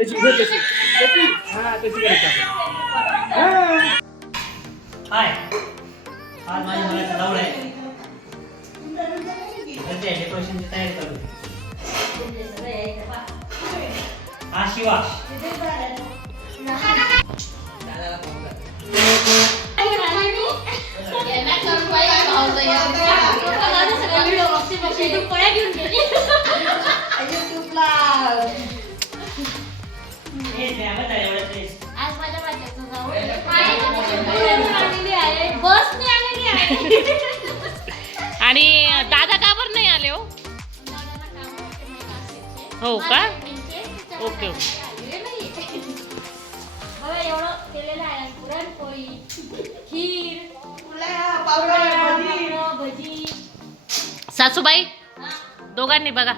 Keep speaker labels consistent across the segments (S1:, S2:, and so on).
S1: तशी घे तशी. तशी. हा तशी करायची आपण. हा.
S2: हाय. आज माझी मुलाची जवळ आहे. तर ते डेकोरेशनची तयारी करू हा शिवाश
S3: आणि दादा का बरं नाही आले हो हो का? Okay, okay. सासूबाई दोघांनी बघा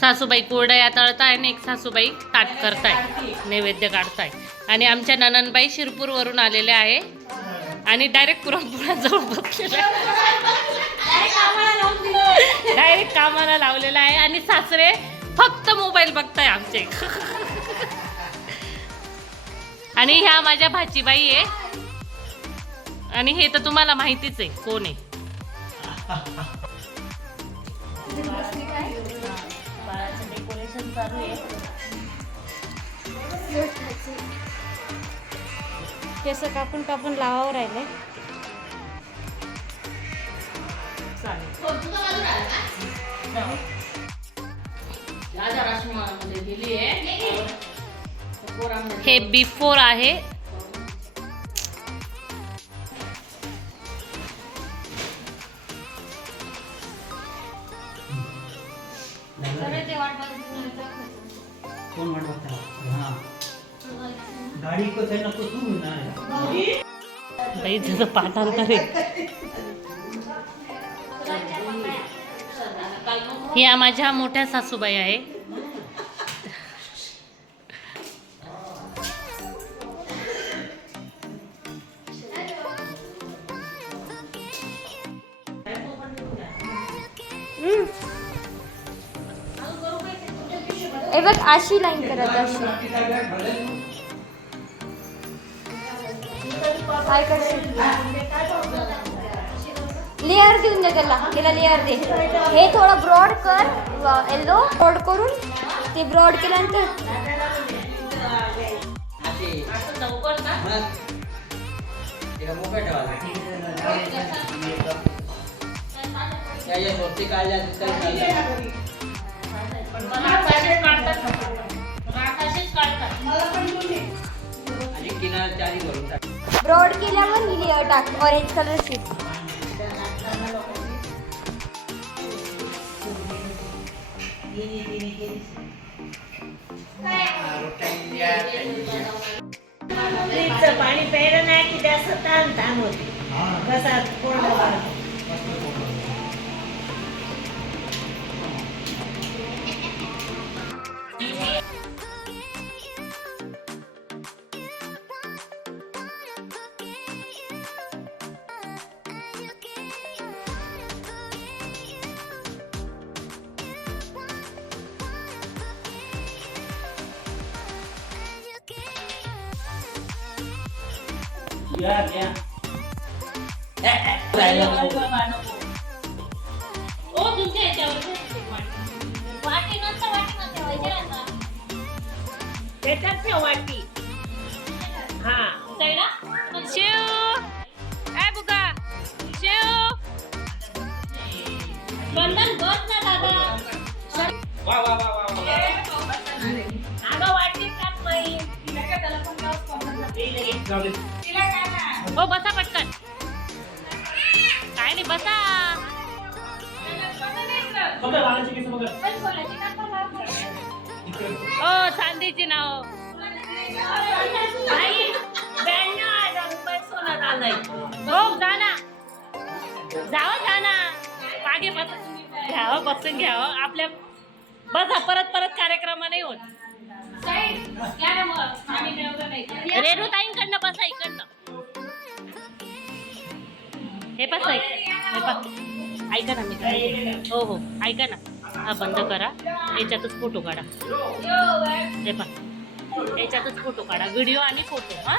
S3: सासूबाई कुरडया तळताय आणि एक सासूबाई ताट करताय नैवेद्य काढताय आणि आमच्या नननबाई शिरपूरवरून आलेल्या आहे. आणि डायरेक्ट पुरणपुराजवळ बसलेल्या डायरेक्ट कामाला लावलेला आहे. आणि सासरे फक्त मोबाईल बघताय आमचे. आणि ह्या माझ्या भाचीबाई आहे. आणि हे तर तुम्हाला माहितीच आहे कोण आहे. बाळाचं डेकोरेशन चालू आहे.
S4: केस कापून कापून लावावं राहिले.
S3: हे बिफोर आहे. बाई त्याचं पाठांतर आहे. ह्या माझ्या मोठ्या सासूबाई आहे.
S4: हे बघ अशी लाईन करत अशी. काय करशील लेअर देऊन दे त्याला. त्याला लेअर दे. हे थोडं ब्रॉड कर येल्लो ब्रॉड करून ते ब्रॉड केल्यानंतर
S3: पण
S2: आणि किनार चारी
S4: ब्रॉड केल्यावर ही लेअर टाक ऑरेंज कलरची
S5: फ्रीजचं पाणी प्यायलं नाही की जास्त ताण ताण होते Yan,
S3: yan. Eh, eh, tayo ko.
S4: Oh, dun ka, dyan.
S1: Wati na sa wati na
S5: sa wati na. Better
S1: sa wati.
S3: हो बसा पटकन. काय नाही बसा. ओ चांदीची नाव. हो जा ना. जावं जा ना. मागे बस. घ्यावं बसून घ्यावं. आपल्या बसा परत परत कार्यक्रम नाही होत
S4: साईड, या ना मग. आम्ही जेवलो नाही. या.
S3: रेणुताईंकडनं बसा इकडनं. हे बसा हे पा
S6: ऐका ना मी काय हो हो. ऐका ना. हा बंद करा. याच्यातच फोटो काढा. हे पा याच्यातच फोटो काढा. व्हिडिओ आणि फोटो हा?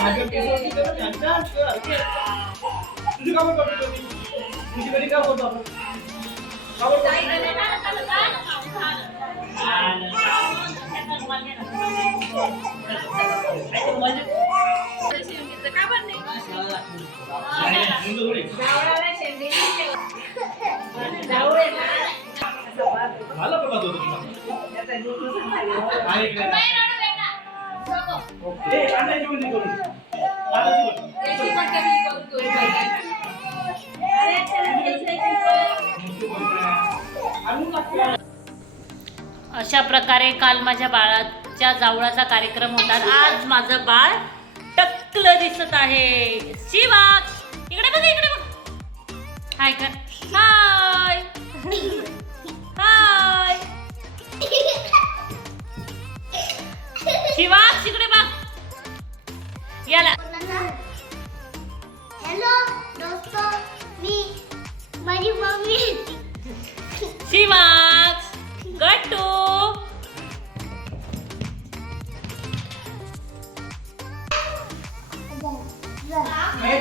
S1: डोळे- ऊन लागतं पण. हा, बघ ते.
S7: बाईस वर
S1: माझं केस होती तर त्यांच्या तुझी का बोलतो तुम्ही? तुझी कधी
S6: अशा प्रकारे काल माझ्या बाळाच्या जावळाचा कार्यक्रम होता. आज माझं बाळ टकलं दिसत आहे. शिवा! इकडे बघ इकडे बघ. हाय कर हाय हाय शिवा इकडे बघ. याला.
S8: हॅलो दोस्तो मी माझी मम्मी.
S6: शिवाक्स गट्टू.
S1: नाही,